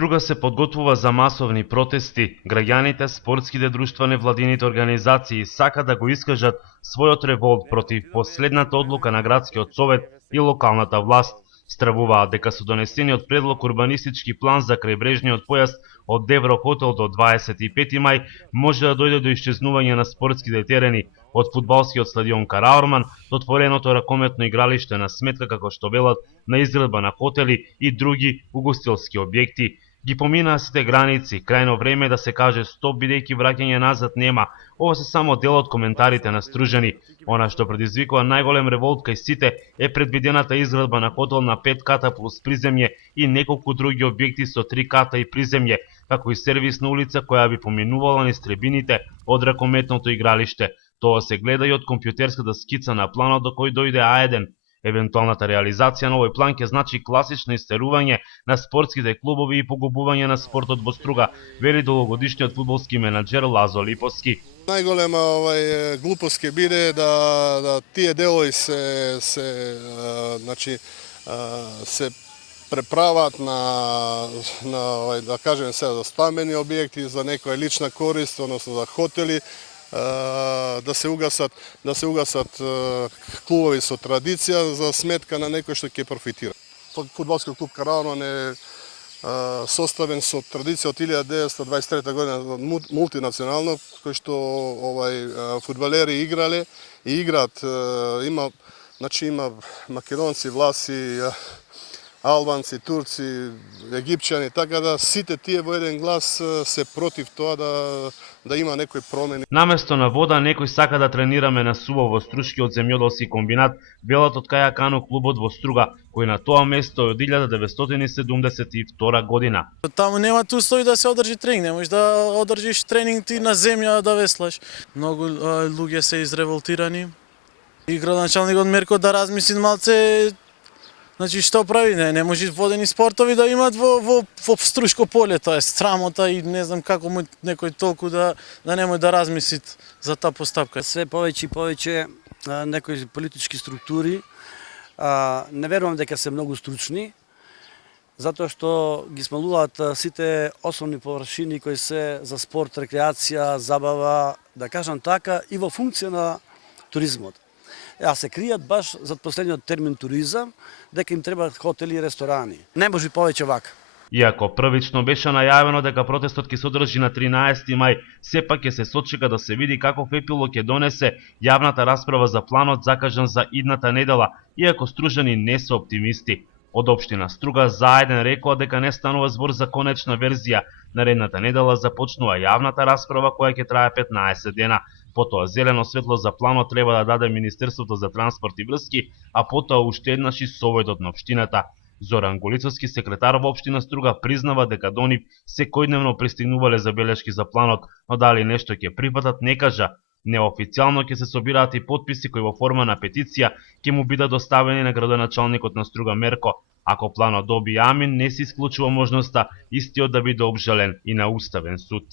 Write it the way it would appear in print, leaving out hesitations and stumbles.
Струга се подготвува за масовни протести. Граѓаните, спортските друштва, невладините организации сака да го искажат својот револт против последната одлука на градскиот совет и локалната власт. Стравуваат дека со донесениот предлог урбанистички план за крајбрежниот појас од Еврохотел до 25 мај може да дојде до исчезнување на спортските терени, од фудбалскиот стадион Караорман до отвореното ракометно игралиште на Сметка, како што велат, на изградба на хотели и други угостилски објекти. Ги поминаа сите граници, крајно време е да се каже стоп, бидејќи враќање назад нема. Ова се само дел од коментарите на стружени. Она што предизвикува најголем револт кај сите е предвидената изградба на хотел на 5 ката плюс приземје и неколку други објекти со 3 ката и приземје, како и сервисна улица која би поминувала низ трибините од ракометното игралиште. Тоа се гледа и од компјутерската скица на планот до кој дојде А1. Евентуалната реализација на овој план ќе значи класично истерување на спортските клубови и погубување на спортот во Струга, вели долгогодишниот фудбалски менаџер Лазо Липовски. Најголема глупост ќе биде да тие делови се преправат на да кажеме сега за стамбени објекти, за некоја лична корист, односно за хотели, да се угасат клубови со традиција за сметка на некој што ќе профитира. Фудбалскиот клуб Караорман е составен со традиција од 1923 година, мултинационално, кој што фудбалери играле и играат, има македонци, власи, албанци, турци, египчани, така да сите тие во еден глас се против тоа да има некои промени. Наместо на вода, некој сака да тренираме на суво во Струшкиот земјоделски комбинат, велат од кај Кану клубот во Струга, кој на тоа место е од 1972 година. Таму нема услови да се одржи тренинг, не можеш да одржиш тренинг ти на земја да веслаш. Многу луѓе се изреволтирани. И градоначалникот Мерко да размисли малце. Значи, што прави? Не може водени спортови да имаат во Струшко поле, тоа е срамота и не знам како му некој толку да не може да размисли за таа постапка. Све повеќе и повеќе некои политички структури не верувам дека се многу стручни, затоа што ги смалуваат сите основни површини кои се за спорт, рекреација, забава, да кажам така, и во функција на туризмот. Се кријат баш зад последниот термин туризам, дека им требаат хотели и ресторани. Не може повеќе вака. Иако првично беше најавено дека протестот ќе се одржи на 13 мај, сепак ќе се сочека да се види каков епилог ќе донесе јавната расправа за планот закажан за идната недела, иако стружени не се оптимисти. Од општина Струга заеден рекоа дека не станува збор за конечна верзија. Наредната недела започнува јавната расправа која ќе трае 15 дена. Потоа зелено светло за планот треба да даде Министерството за транспорт и врски, а потоа уште еднаш и Советот на општината. Зоран Голицовски, секретар во општина Струга, признава дека до нив секојдневно пристигнувале забелешки за планот, но дали нешто ќе прифатат не кажа. Неофицијално ќе се собираат и потписи кои во форма на петиција ќе му бидат доставени на градоначалникот на Струга Мерко. Ако планот добие амин, не се исклучува можноста истиот да биде обжален и на Уставен суд.